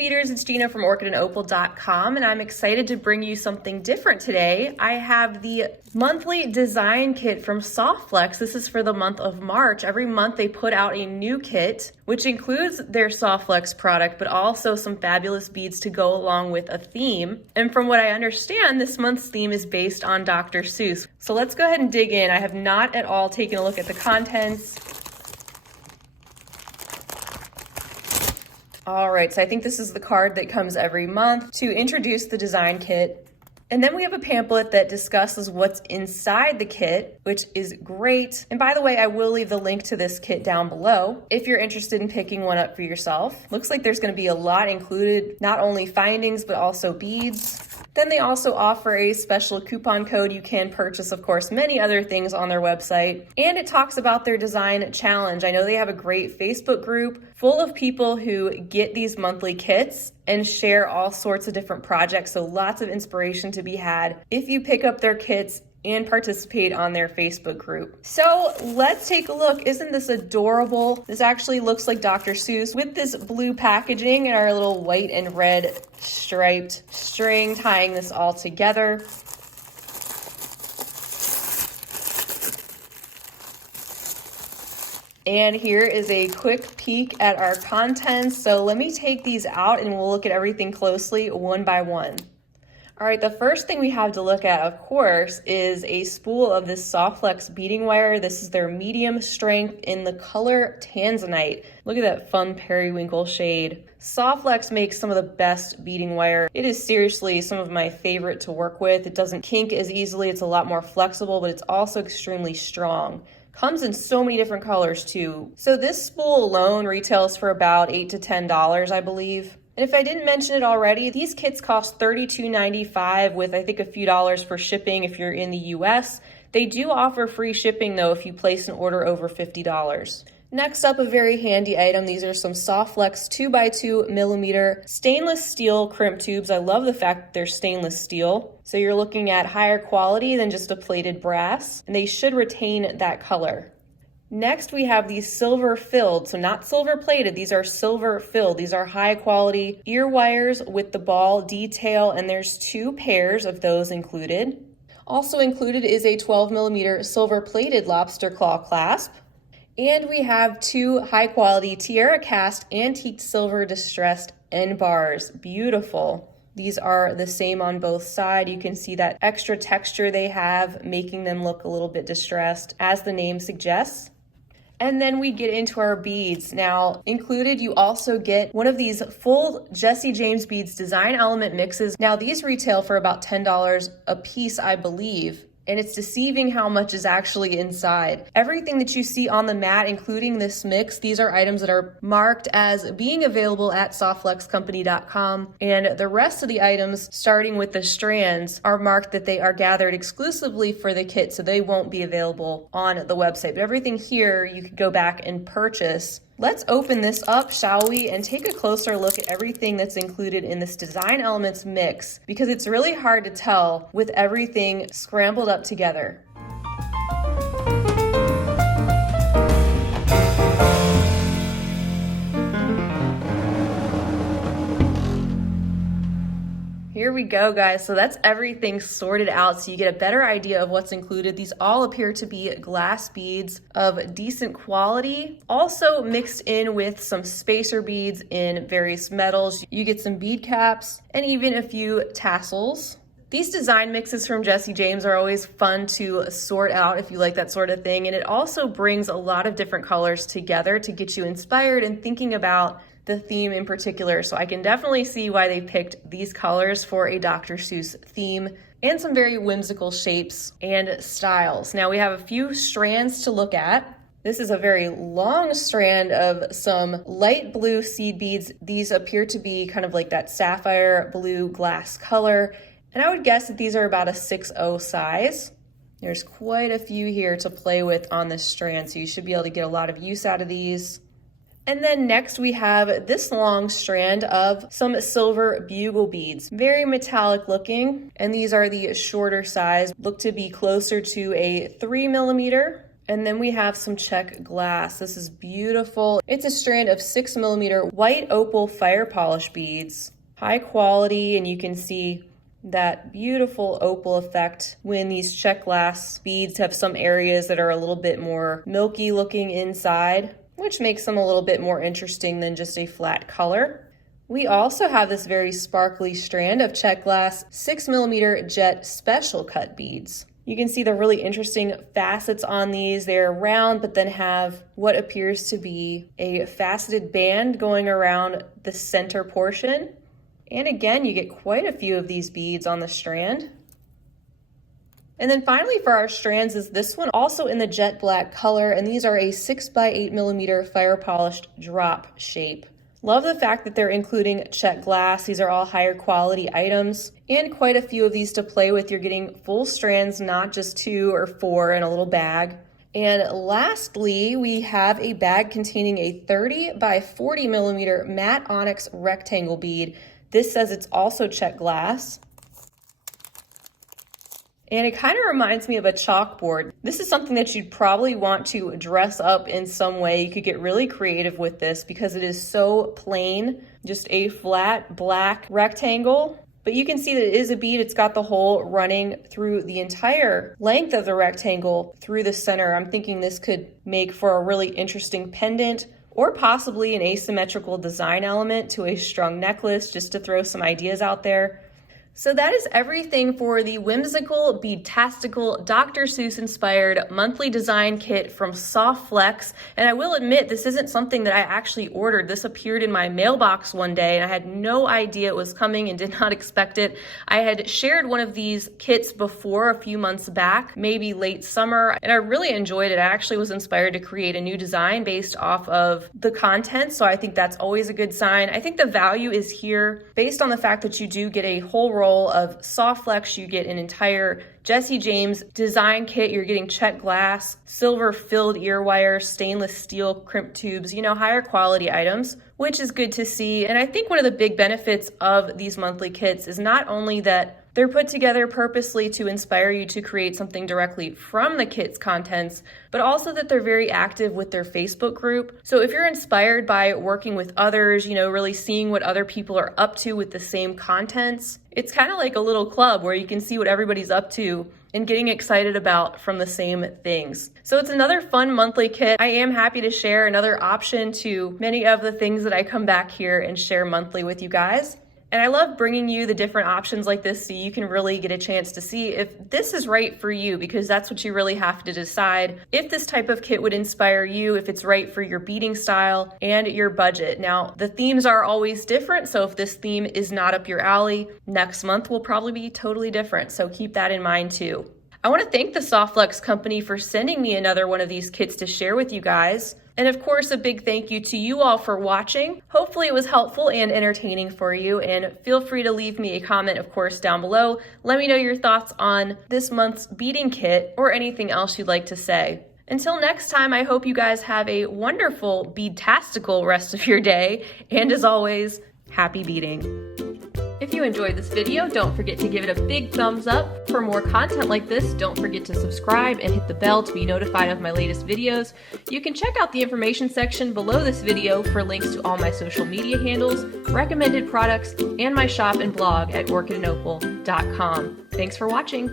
Beaders, it's Gina from orchidandopal.com, and I'm excited to bring you something different today. I have the monthly design kit from Softflex. This is for the month of March. Every month they put out a new kit, which includes their Softflex product, but also some fabulous beads to go along with a theme. And from what I understand, this month's theme is based on Dr. Seuss. So let's go ahead and dig in. I have not at all taken a look at the contents. All right, so I think this is the card that comes every month to introduce the design kit. And then we have a pamphlet that discusses what's inside the kit, which is great. And by the way, I will leave the link to this kit down below if you're interested in picking one up for yourself. Looks like there's going to be a lot included, not only findings, but also beads. Then they also offer a special coupon code. You can purchase, of course, many other things on their website. And it talks about their design challenge. I know they have a great Facebook group full of people who get these monthly kits and share all sorts of different projects. So lots of inspiration to be had if you pick up their kits and participate on their Facebook group. So let's take a look. Isn't this adorable? This actually looks like Dr. Seuss with this blue packaging and our little white and red striped string tying this all together. And here is a quick peek at our contents. So let me take these out and we'll look at everything closely one by one. All right, the first thing we have to look at, of course, is a spool of this Softflex beading wire. This is their medium strength in the color Tanzanite. Look at that fun periwinkle shade. Softflex makes some of the best beading wire. It is seriously some of my favorite to work with. It doesn't kink as easily. It's a lot more flexible, but it's also extremely strong. Comes in so many different colors too. So this spool alone retails for about $8 to $10, I believe. And if I didn't mention it already, these kits cost $32.95 with I think a few dollars for shipping if you're in the US. They do offer free shipping though if you place an order over $50. Next up, a very handy item. These are some Softflex 2x2 millimeter stainless steel crimp tubes. I love the fact that they're stainless steel. So you're looking at higher quality than just a plated brass, and they should retain that color. Next, we have these silver filled, so not silver plated, these are silver filled. These are high quality ear wires with the ball detail, and there's 2 pairs of those included. Also included is a 12 millimeter silver plated lobster claw clasp. And we have 2 high quality tiara cast antique silver distressed end bars. Beautiful. These are the same on both sides. You can see that extra texture they have, making them look a little bit distressed, as the name suggests. And then we get into our beads. Now, included, you also get one of these full Jesse James beads design element mixes. Now, these retail for about $10 a piece, I believe. And it's deceiving how much is actually inside. Everything that you see on the mat, including this mix, these are items that are marked as being available at softflexcompany.com. And the rest of the items, starting with the strands, are marked that they are gathered exclusively for the kit, so they won't be available on the website. But everything here, you could go back and purchase. Let's open this up, shall we, and take a closer look at everything that's included in this design elements mix, because it's really hard to tell with everything scrambled up together. Here we go, guys. So that's everything sorted out so you get a better idea of what's included. These all appear to be glass beads of decent quality, also mixed in with some spacer beads in various metals. You get some bead caps and even a few tassels. These design mixes from Jesse James are always fun to sort out if you like that sort of thing. And it also brings a lot of different colors together to get you inspired and thinking about the theme in particular. So I can definitely see why they picked these colors for a Dr. Seuss theme, and some very whimsical shapes and styles. Now we have a few strands to look at. This is a very long strand of some light blue seed beads. These appear to be kind of like that sapphire blue glass color. And I would guess that these are about a 6/0 size. There's quite a few here to play with on this strand, so you should be able to get a lot of use out of these. And then next we have this long strand of some silver bugle beads, very metallic looking. And these are the shorter size, look to be closer to a 3 millimeter. And then we have some Czech Glass. This is beautiful. It's a strand of 6mm white opal fire polish beads. High quality, and you can see that beautiful opal effect when these Czech Glass beads have some areas that are a little bit more milky looking inside, which makes them a little bit more interesting than just a flat color. We also have this very sparkly strand of Czech Glass 6mm jet special cut beads. You can see the really interesting facets on these. They're round, but then have what appears to be a faceted band going around the center portion. And again, you get quite a few of these beads on the strand. And then finally for our strands is this one, also in the jet black color, and these are a 6x8mm fire polished drop shape. Love the fact that they're including Czech Glass. These are all higher quality items and quite a few of these to play with. You're getting full strands, not just 2 or 4 in a little bag. And lastly, we have a bag containing a 30x40mm matte onyx rectangle bead. This says it's also Czech Glass. And it kind of reminds me of a chalkboard. This is something that you'd probably want to dress up in some way. You could get really creative with this because it is so plain, just a flat black rectangle. But you can see that it is a bead. It's got the hole running through the entire length of the rectangle through the center. I'm thinking this could make for a really interesting pendant or possibly an asymmetrical design element to a strung necklace, just to throw some ideas out there. So that is everything for the whimsical, beadtastical, Dr. Seuss inspired monthly design kit from Soft Flex. And I will admit, this isn't something that I actually ordered. This appeared in my mailbox one day and I had no idea it was coming and did not expect it. I had shared one of these kits before a few months back, maybe late summer, and I really enjoyed it. I actually was inspired to create a new design based off of the content, so I think that's always a good sign. I think the value is here based on the fact that you do get a whole roll of Soft Flex. You get an entire Jesse James design kit. You're getting Czech Glass, silver filled ear wire, stainless steel crimp tubes, higher quality items, which is good to see. And I think one of the big benefits of these monthly kits is not only that they're put together purposely to inspire you to create something directly from the kit's contents, but also that they're very active with their Facebook group. So if you're inspired by working with others, really seeing what other people are up to with the same contents, it's kind of like a little club where you can see what everybody's up to and getting excited about from the same things. So it's another fun monthly kit. I am happy to share another option to many of the things that I come back here and share monthly with you guys. And I love bringing you the different options like this so you can really get a chance to see if this is right for you, because that's what you really have to decide. If this type of kit would inspire you, if it's right for your beading style and your budget. Now, the themes are always different, so if this theme is not up your alley, next month will probably be totally different, so keep that in mind too. I want to thank the Soft Flex company for sending me another one of these kits to share with you guys. And of course, a big thank you to you all for watching. Hopefully it was helpful and entertaining for you, and feel free to leave me a comment, of course, down below. Let me know your thoughts on this month's beading kit or anything else you'd like to say. Until next time, I hope you guys have a wonderful beadtastical rest of your day, and as always, happy beading. If you enjoyed this video, don't forget to give it a big thumbs up. For more content like this, don't forget to subscribe and hit the bell to be notified of my latest videos. You can check out the information section below this video for links to all my social media handles, recommended products, and my shop and blog at orchidandopal.com. Thanks for watching.